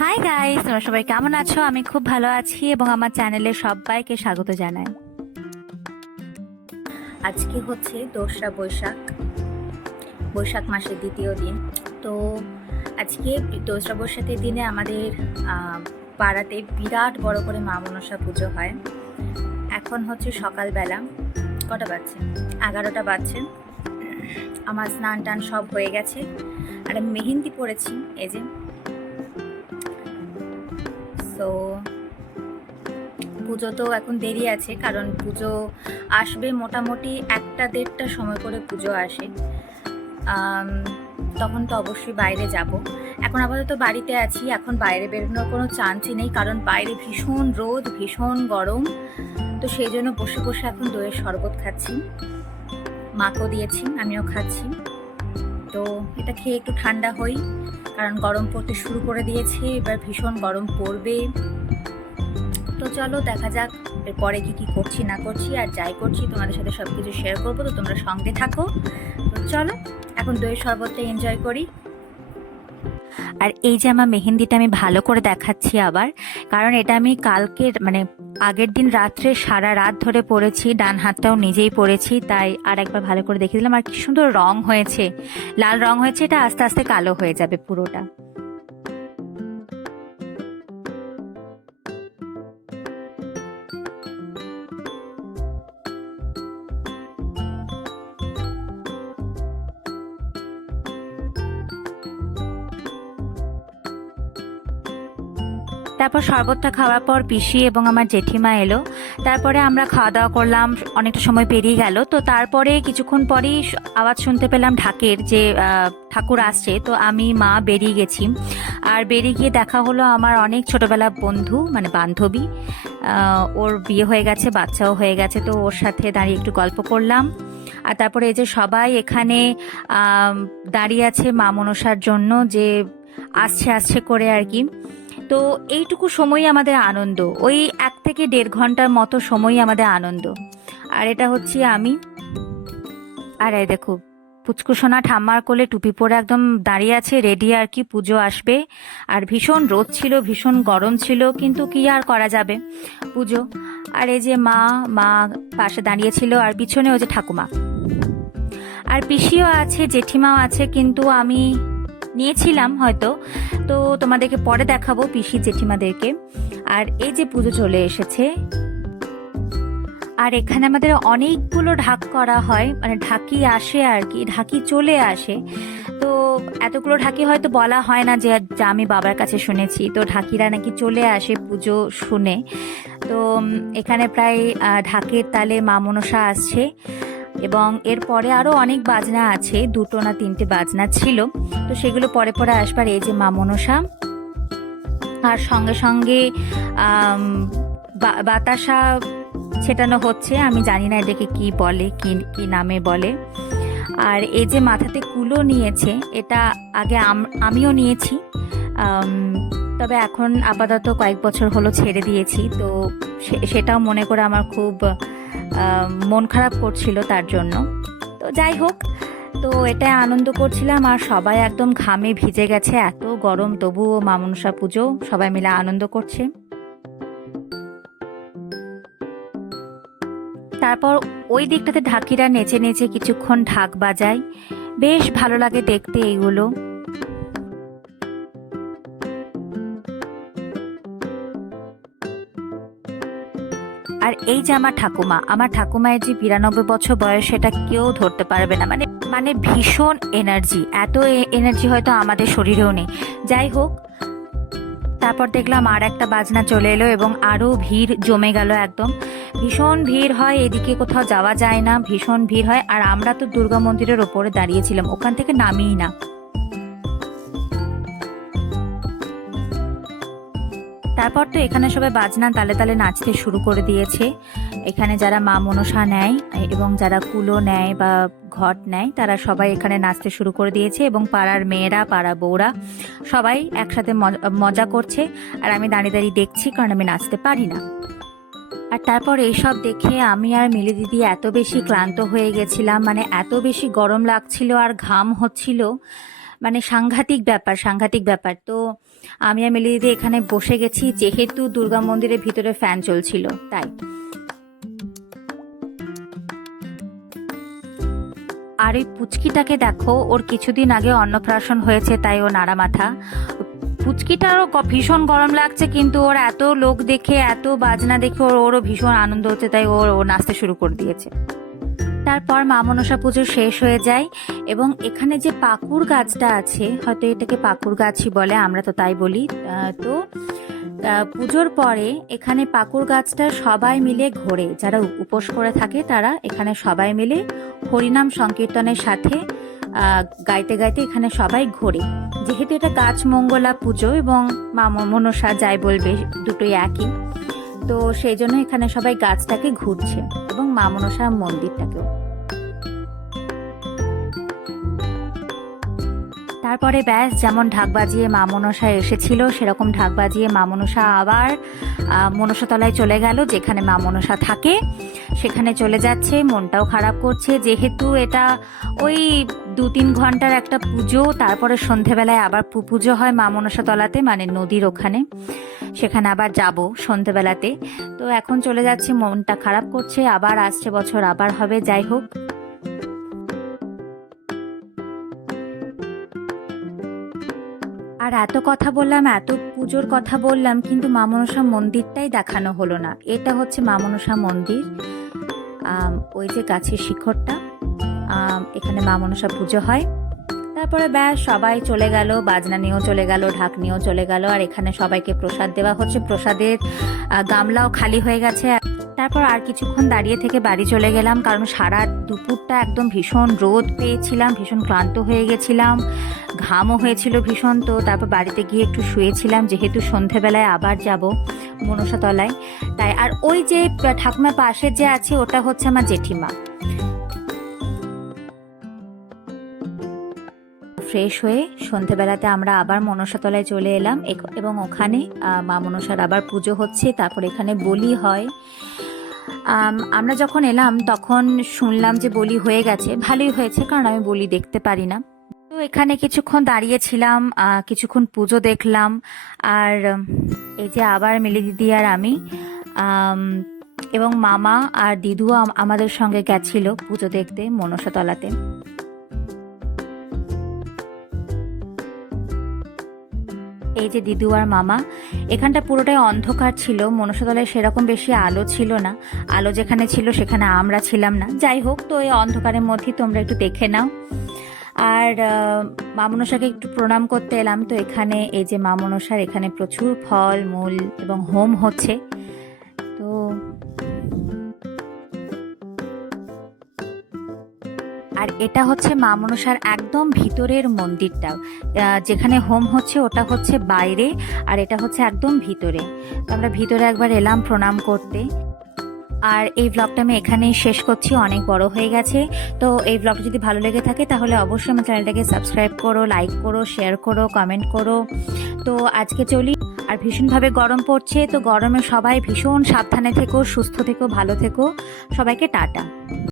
Hi guys, তোমরা সবাই কেমন আছো? আমি খুব ভালো আছি এবং আমার চ্যানেলে সবাইকে স্বাগত জানাই। আজকে হচ্ছে 2রা বৈশাখ, বৈশাখ মাসের দ্বিতীয় দিন। তো আজকে 2রা বৈশাখের দিনে আমাদের পাড়াতে বিরাট বড় করে মা মনসা পুজো হয়। এখন হচ্ছে সকালবেলা, কটা বাজছে? 11টা বাজছে। আমার স্নান টান সব হয়ে গেছে আর আমি মেহেন্দি পরেছি, এই যে। তো পুজো তো এখন দেরি আছে, কারণ পুজো আসবে মোটামুটি 1টা-1:30টার সময় করে পুজো আসে। তখন তো অবশ্যই বাইরে যাব। এখন আপাতত বাড়িতে আছি, এখন বাইরে বেরোনোর কোনো চান্সই নেই, কারণ বাইরে ভীষণ রোদ, ভীষণ গরম। তো সেই জন্য বসে বসে এখন দইয়ের শরবত খাচ্ছি, মাকেও দিয়েছি, আমিও খাচ্ছি। তো এটা খেয়ে একটু ঠান্ডা হই, কারণ গরম পড়তে শুরু করে দিয়েছে, এবার ভীষণ গরম পড়বে। তো চলো দেখা যাক এরপরে কি করছি না করছি, আর যাই করছি তোমাদের সাথে সব কিছু শেয়ার করবো, তো তোমরা সঙ্গে থাকো। তো চলো এখন দই শরবতটা এনজয় করি। আর এই যে আমার মেহেন্দিটা আমি ভালো করে দেখাচ্ছি আবার, কারণ এটা আমি কালকের আগের দিন রাত্রে সারা রাত ধরে পড়েছি, ডান হাতটাও নিজেই পড়েছি, তাই আর একবার ভালো করে দেখে দিলাম। আর কি সুন্দর রং হয়েছে, লাল রং হয়েছে, এটা আস্তে আস্তে কালো হয়ে যাবে পুরোটা। তারপর শরবতটা খাওয়ার পর পিসি এবং আমার জেঠিমা এলো। তারপরে আমরা খাওয়া দাওয়া করলাম, অনেকটা সময় পেরিয়ে গেল। তো তারপরে কিছুক্ষণ পরেই আওয়াজ শুনতে পেলাম ঢাকের, যে ঠাকুর আসছে। তো আমি মা বেরিয়ে গেছি, আর বেরিয়ে গিয়ে দেখা হলো আমার অনেক ছোটবেলা বন্ধু, বান্ধবী। ওর বিয়ে হয়ে গেছে, বাচ্চাও হয়ে গেছে, তো ওর সাথে দাঁড়িয়ে একটু গল্প করলাম। আর তারপরে এই যে সবাই এখানে দাঁড়িয়ে আছে মা মনসার জন্য, যে আসছে আসছে করে আর কি। তো এইটুকু সময়ই আমাদের আনন্দ, ওই 1 থেকে 1.5 ঘন্টার মতো সময়ই আমাদের আনন্দ। আর এটা হচ্ছে আমি, আর এই দেখো পুচকুসোনা ঠাম্মার কোলে টুপি পরে একদম দাঁড়িয়ে আছে, রেডি আর কি, পুজো আসবে। আর ভীষণ রোদ ছিল, ভীষণ গরম ছিল, কিন্তু কি আর করা যাবে, পুজো। আর এই যে মা মা পাশে দাঁড়িয়েছিল, আর পিছনে ওই যে ঠাকুমা, আর পিসিও আছে, জেঠিমাও আছে, কিন্তু আমি নিয়েছিলাম হয়তো, তো তোমাদেরকে পরে দেখাবো পিসি জেঠিমাদেরকে। আর এই যে পুজো চলে এসেছে, আর এখানে আমাদের অনেকগুলো ঢাক করা হয়, ঢাকি আসে আর কি, ঢাকি চলে আসে। তো এতগুলো ঢাকি হয়তো বলা হয় না, যে যা আমি বাবার কাছে শুনেছি, তো ঢাকিরা নাকি চলে আসে পুজো শুনে। তো এখানে প্রায় ঢাকের তালে মা মনসা আসছে, এবং এরপরে আরো অনেক বাজনা আছে, 2টো না 3টে বাজনা ছিল, তো সেগুলো পরে পরে আসবার। এই যে মা মনসা, আর সঙ্গে সঙ্গে বাতাসা ছেটানো হচ্ছে, আমি জানি না এটাকে কি বলে, কি নামে বলে। আর এই যে মাথাতে কুলো নিয়েছে, এটা আগে আমিও নিয়েছি, তবে এখন আপাতত কয়েক বছর হলো ছেড়ে দিয়েছি। তো সেটাও মনে করে আমার খুব মন খারাপ করছিল তার জন্য। তো যাই হোক, তো এটা আনন্দ করছিলাম, আর সবাই একদম ঘামে ভিজে গেছে, এত গরম, তবুও মা মনসা পুজো সবাই মিলে আনন্দ করছে। তারপর ওই দিকটাতে ঢাকিরা নেচে নেচে কিছুক্ষণ ঢাক বাজায়, বেশ ভালো লাগে দেখতে এইগুলো। আর এই যে আমার ঠাকুমায়ের যে 92 বছর বয়স, সেটা কেউ ধরতে পারবে না, মানে ভীষণ এনার্জি, এত এনার্জি হয়তো আমাদের শরীরেও নেই। যাই হোক, তারপর দেখলাম আর একটা বাজনা চলে এলো, এবং আরো ভিড় জমে গেল, একদম ভীষণ ভিড় হয়, এদিকে কোথাও যাওয়া যায় না, ভীষণ ভিড় হয়। আর আমরা তো দুর্গা মন্দিরের ওপরে দাঁড়িয়েছিলাম, ওখান থেকে নামিই না। তারপর তো এখানে সবাই বাজনা তালে তালে নাচতে শুরু করে দিয়েছে। এখানে যারা মা মনসা নেয় এবং যারা কুলো নেয় বা ঘট নেয়, তারা সবাই এখানে নাচতে শুরু করে দিয়েছে, এবং পাড়ার মেয়েরা, পাড়া বউরা সবাই একসাথে মজা করছে। আর আমি দাঁড়িয়ে দাঁড়িয়ে দেখছি, কারণ আমি নাচতে পারি না। আর তারপর এইসব দেখে আমি আর মিলি দিদি এত বেশি ক্লান্ত হয়ে গেছিলাম, এত বেশি গরম লাগছিল আর ঘাম হচ্ছিল, সাংঘাতিক ব্যাপার, সাংঘাতিক ব্যাপার। তো আমি আর মিলি দিদি এখানে বসে গেছি, যেহেতু দুর্গা মন্দিরের ভিতরে ফ্যান চলছিল তাই। আর এই পুচকিটাকে দেখো, ওর কিছুদিন আগে অন্নপ্রাশন হয়েছে তাই ও নাড়া মাথা। পুচকিটারও ভীষণ গরম লাগছে, কিন্তু ওর এত লোক দেখে, এত বাজনা দেখে ওরও ভীষণ আনন্দ হচ্ছে, তাই ও নাচতে শুরু করে দিয়েছে। তারপর মা মনসা পুজো শেষ হয়ে যায় এবং এখানে যে পাকুর গাছটা আছে, হয়তো এটাকে পাকুর গাছই বলে, আমরা তো তাই বলি। তো পুজোর পরে এখানে পাকুর গাছটা সবাই মিলে ঘোরে, যারা উপোস করে থাকে তারা এখানে সবাই মিলে হরিনাম সংকীর্তনের সাথে গাইতে গাইতে এখানে সবাই ঘোরে। যেহেতু এটা গাছ মঙ্গলা পুজো এবং মা মনসা যাই বলবে দুটোই একই, তো সেই জন্য এখানে সবাই গাছটাকে ঘুরছে এবং মা মনসা মন্দিরটাকেও। তারপরে ব্যাস, যেমন ঢাক বাজিয়ে মা মনসা এসেছিল সেরকম ঢাক বাজিয়ে মা মনসা আবার মনসাতলায় চলে গেল, যেখানে মা মনসা থাকে সেখানে চলে যাচ্ছে। মনটাও খারাপ করছে, যেহেতু এটা ওই 2-3 ঘন্টার একটা পুজো, তারপরে সন্ধেবেলায় আবার পুজো হয় মা মনসা তলাতে, মানে নদীর ওখানে, সেখানে আবার যাব সন্ধেবেলাতে। তো এখন চলে যাচ্ছে, মনটা খারাপ করছে, আবার আসছে বছর আবার হবে, যাই হোক। আর এত কথা বললাম, এত পুজোর কথা বললাম, কিন্তু মা মনসা মন্দিরটাই দেখানো হলো না। এটা হচ্ছে মা মনসা মন্দির, ওই যে গাছের শিখরটা, এখানে মা মনসা পুজো হয়। তারপরে ব্যাস সবাই চলে গেল, বাজনা নিয়েও চলে গেল, ঢাক নিয়েও চলে গেল, আর এখানে সবাইকে প্রসাদ দেওয়া হচ্ছে। প্রসাদের গামলাও খালি হয়ে গেছে। তারপর আর কিছুক্ষণ দাঁড়িয়ে থেকে বাড়ি চলে গেলাম, কারণ সারা দুপুরটা একদম ভীষণ রোদ পেয়েছিলাম, ভীষণ ক্লান্ত হয়ে গেছিলাম, ঘামও হয়েছিল ভীষণ। তো তারপর বাড়িতে গিয়ে একটু শুয়েছিলাম, যেহেতু সন্ধেবেলায় আবার যাব মনসাতলায় তাই। আর ওই যে ঠাকুমার পাশে যে আছে ওটা হচ্ছে আমার জেঠিমা। ফ্রেশ হয়ে সন্ধেবেলাতে আমরা আবার মনসাতলায় চলে এলাম এবং ওখানে মা মনসার আবার পুজো হচ্ছে। তারপর এখানে বলি হয়। আমরা যখন এলাম তখন শুনলাম যে বলি হয়ে গেছে, ভালোই হয়েছে, কারণ আমি বলি দেখতে পারি না। তো এখানে কিছুক্ষণ দাঁড়িয়েছিলাম, কিছুক্ষণ পুজো দেখলাম। আর এই যে আবার মিলি দিদি আর আমি এবং মামা আর দিদুও আমাদের সঙ্গে গেছিল পুজো দেখতে মনসাতলাতে। এই যে দিদু আর মামা, এখানটা পুরোটাই অন্ধকার ছিল, মনসাতলায় সেরকম বেশি আলো ছিল না, আলো যেখানে ছিল সেখানে আমরা ছিলাম না, যাই হোক। তো এই অন্ধকারের মধ্যেই তোমরা একটু দেখে নাও। আর মা মনসাকে একটু প্রণাম করতে এলাম। তো এখানে এই যে মা মনসার এখানে প্রচুর ফল মূল এবং হোম হচ্ছে। তো আর এটা হচ্ছে মা মনসার একদম ভিতরের মন্দিরটা, যেখানে হোম হচ্ছে ওটা হচ্ছে বাইরে, আর এটা হচ্ছে একদম ভিতরে। তো আমরা ভিতরে একবার এলাম প্রণাম করতে। আর এই ব্লগটা আমি এখানেই শেষ করছি, অনেক বড় হয়ে গেছে। তো এই ব্লগটা যদি ভালো লেগে থাকে তাহলে অবশ্যই আমার চ্যানেলটাকে সাবস্ক্রাইব করো, লাইক করো, শেয়ার করো, কমেন্ট করো। তো আজকে চলি। আর ভীষণভাবে গরম পড়ছে, তো গরমে সবাই ভীষণ সাবধানে থেকো, সুস্থ থেকো, ভালো থেকো, সবাইকে টাটা।